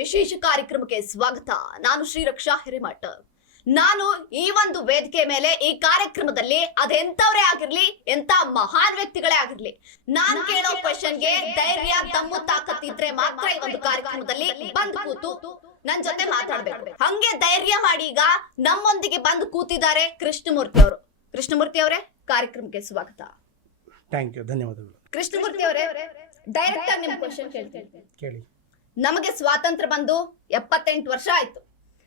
ವಿಶೇಷ ಕಾರ್ಯಕ್ರಮಕ್ಕೆ ಸ್ವಾಗತ. ನಾನು ಶ್ರೀರಕ್ಷಾ ಹಿರೇಮಠ. ನಾನು ಈ ಒಂದು ವೇದಿಕೆ ಮೇಲೆ ಈ ಕಾರ್ಯಕ್ರಮದಲ್ಲಿ ಅದೆಂತವರೇ ಆಗಿರ್ಲಿ, ಎಂತ ಮಹಾನ್ ವ್ಯಕ್ತಿಗಳೇ ಆಗಿರ್ಲಿ, ನಾನು ಕೇಳೋ ಕ್ವೆಶ್ಚನ್ಗೆ ಧೈರ್ಯ ದಮ್ಮು ತಾಕತ್ ಇದ್ರೆ ಮಾತ್ರ ಈ ಒಂದು ಕಾರ್ಯಕ್ರಮದಲ್ಲಿ ಬಂದು ಕೂತು ನನ್ ಜೊತೆ ಮಾತಾಡ್ಬೇಕು. ಹಂಗೆ ಧೈರ್ಯ ಮಾಡಿ ಈಗ ನಮ್ಮೊಂದಿಗೆ ಬಂದು ಕೂತಿದ್ದಾರೆ ಕೃಷ್ಣಮೂರ್ತಿ ಅವರು. ಕೃಷ್ಣಮೂರ್ತಿ ಅವರೇ, ಕಾರ್ಯಕ್ರಮಕ್ಕೆ ಸ್ವಾಗತ. ಥ್ಯಾಂಕ್ ಯು, ಧನ್ಯವಾದಗಳು. ಕೃಷ್ಣಮೂರ್ತಿ ಅವರೇ, ಡೈರೆಕ್ಟ್ ಆಗಿ ನಿಮ್ ಕ್ವೆಶ್ಚನ್ ಕೇಳ್ತೀನಿ. ಕೇಳಿ. ನಮಗೆ ಸ್ವಾತಂತ್ರ್ಯ ಬಂದು 78 ವರ್ಷ ಆಯ್ತು.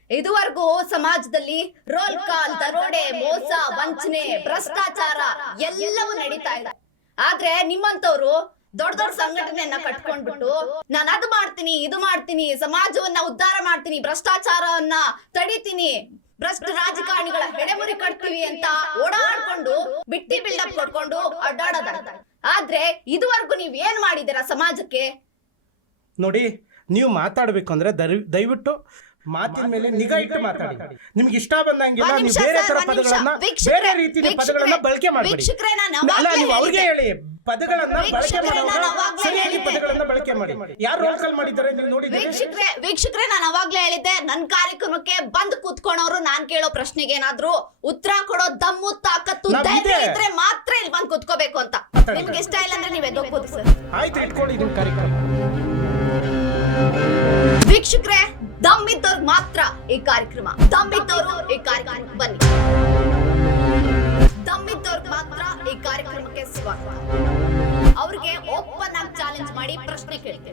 ಇದುವರೆಗೂ ಸಮಾಜದಲ್ಲಿ ರೋಲ್ ಕಾಲ್, ದರೋಡೆ, ಮೋಸ, ವಂಚನೆ, ಭ್ರಷ್ಟಾಚಾರ ಎಲ್ಲವೂ ನಡೀತಾ ಇದೆ. ಆದ್ರೆ ನಿಮ್ಮಂತವ್ರು ದೊಡ್ಡ ದೊಡ್ಡ ಸಂಘಟನೆಯನ್ನ ಕಟ್ಕೊಂಡ್ಬಿಟ್ಟು ನಾನು ಅದು ಮಾಡ್ತೀನಿ, ಇದು ಮಾಡ್ತೀನಿ, ಸಮಾಜವನ್ನ ಉದ್ಧಾರ ಮಾಡ್ತೀನಿ, ಭ್ರಷ್ಟಾಚಾರವನ್ನ ತಡಿತೀನಿ, ಭ್ರಷ್ಟ ರಾಜಕಾರಣಿಗಳ ಹೆಡೆಮುರಿ ಕಟ್ತೀವಿ ಅಂತ ಓಡಾಡ್ಕೊಂಡು ಬಿಟ್ಟಿ ಬಿಲ್ಡಪ್ ಕೊಡ್ಕೊಂಡು ಅಡ್ಡಾಡೋದ. ಆದ್ರೆ ಇದುವರೆಗೂ ನೀವ್ ಏನ್ ಮಾಡಿದ್ದೀರಾ ಸಮಾಜಕ್ಕೆ? ನೋಡಿ, ನೀವು ಮಾತಾಡ್ಬೇಕು ಅಂದ್ರೆ ದಯವಿಟ್ಟು ಮಾತಿನ ಮೇಲೆ ನಿಗಾ ಇಟ್ಟು ಮಾತಾಡಿ. ನಿಮ್ಗೆ ಇಷ್ಟ ಬಂದಂಗಿಲ್ಲ ನೀವು ಬೇರೆ ತರ ಪದಗಳನ್ನ, ಬೇರೆ ರೀತಿಯ ಪದಗಳನ್ನ ಬಳಕೆ ಮಾಡಬೇಡಿ. ಅಲ್ಲ, ನೀವು ಅವ್ರಿಗೆ ಹೇಳಿ, ಪದಗಳನ್ನ ಬಳಕೆ ಮಾಡುವಾಗ ಸರಿಯಾಗಿ ಪದಗಳನ್ನ ಬಳಕೆ ಮಾಡಿ. ಯಾರು ರೋಲ್ ಕಾಲ್ ಮಾಡಿದ್ದಾರೆ ನೀವು ನೋಡಿದ್ದೀರಿ? ವೀಕ್ಷಕರೇ, ನಾನು ಅವಾಗ್ಲೇ ಹೇಳಿದ್ದೆ, ನನ್ ಕಾರ್ಯಕ್ರಮಕ್ಕೆ ಬಂದು ಕೂತ್ಕೊಂಡವ್ರು ನಾನ್ ಕೇಳೋ ಪ್ರಶ್ನೆಗೆ ಏನಾದ್ರು ಉತ್ತರ ಕೊಡೋ ದಮ್ಮು ತಾಕತ್ತು ಧೈರ್ಯ ಇದ್ರೆ ಮಾತ್ರ ಇಲ್ಲಿ ಬಂದು ಕೂತ್ಕೋಬೇಕು ಅಂತ. ನಿಮ್ಗೆ ಇಷ್ಟ ಇಲ್ಲ ಅಂದ್ರೆ ನೀವ್ ಎದ್ದೋಗ್ಬೋದು ಸರ್. ಆಯ್ತು, ಇಟ್ಕೊಳ್ಳಿ ನಿಮ್ ಕಾರ್ಯಕ್ರಮ. ವೀಕ್ಷಕರೇ, ದಮ್ಮಿದ್ದವ್ರಿಗೆ ಮಾತ್ರ ಈ ಕಾರ್ಯಕ್ರಮ. ದಮ್ಮಿದ್ದವರು ಈ ಕಾರ್ಯಕ್ರಮಕ್ಕೆ ಬನ್ನಿ. ದಮ್ಮಿದ್ದವ್ರಿಗೆ ಮಾತ್ರ ಈ ಕಾರ್ಯಕ್ರಮಕ್ಕೆ ಸ್ವಾಗತ. ಅವ್ರಿಗೆ ಓಪನ್ ಆಗಿ ಚಾಲೆಂಜ್ ಮಾಡಿ ಪ್ರಶ್ನೆ ಕೇಳ್ತೇವೆ.